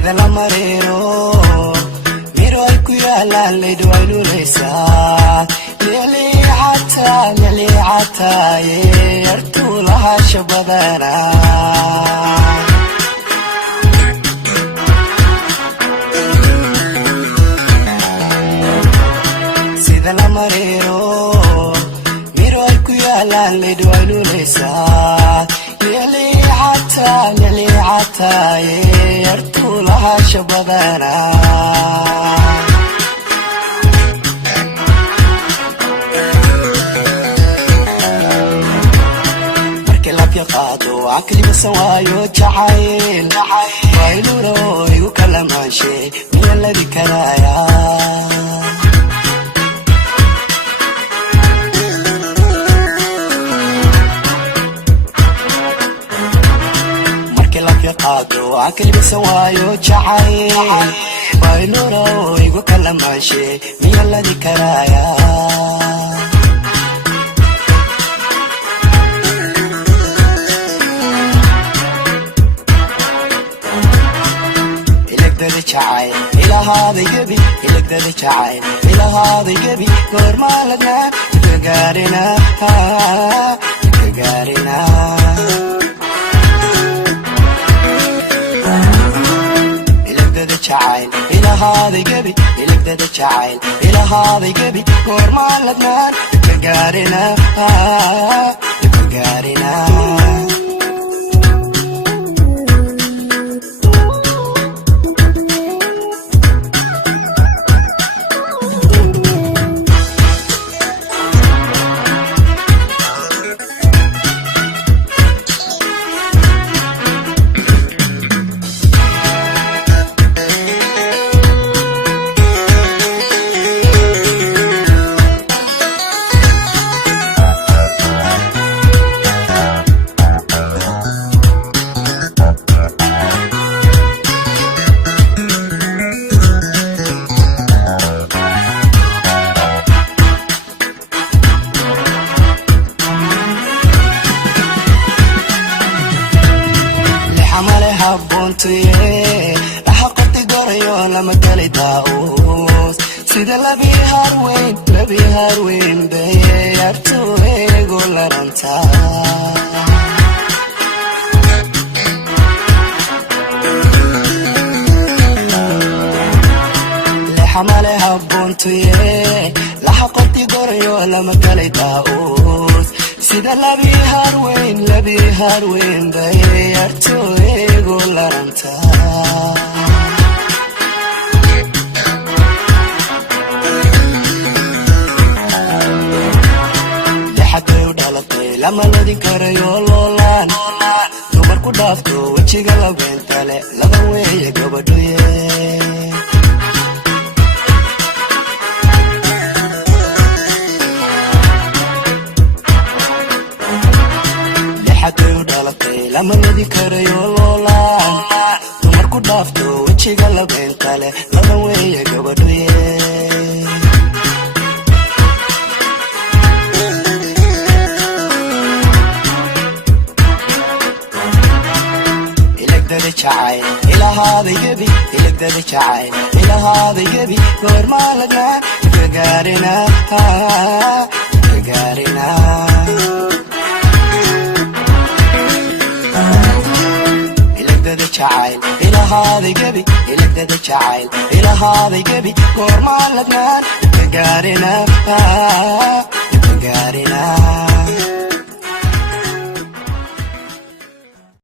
sida la mareero miro ay ku yaalaan leedo ay luleysaa leleecata yartuu lahasha badana sida la mareero miro ay ku yaalaan leedo ay luleysaa leleecata yartuu lahasha badana عقلي بسوايو جعيل ويلورو يوكلا ماشي من الذي كرايا مركي لك يقادو عقلي بسوايو جعيل ويلورو يوكلا ماشي من الذي كرايا جعيل إلى هذا يبي إلك ذا جعيل إلى هذا يبي كور مالنا تقارنا تقارنا إلك ذا جعيل إلى هذا يبي إلك ذا جعيل إلى هذا يبي كور مالنا تقارنا تقارنا لحقت قريو لما قالي داوس سيدا لبي هاروين بيارتو يقول لرنتا لحمالي هبونتو لحقت قريو لما قالي داوس sida labi harweyn dayarto ego laranta lixaday u dhalatay lama ladi karayo loolaan dumar ku dhaafto wejiga labeentale laba weeye gabadhoye lama ladi karayo loolaan dumar ku dhaafto wejiga labeentale laba weeye gabadhoye ilagdada jacayl ilaa hada yebi ilagdada jacayl ilaa hada yebi goor maalagna gagaarina gagaarina جعيل إلى هذا يبي إلك ذا جعيل إلى هذا يبي كور مالنا تقارنا تقارنا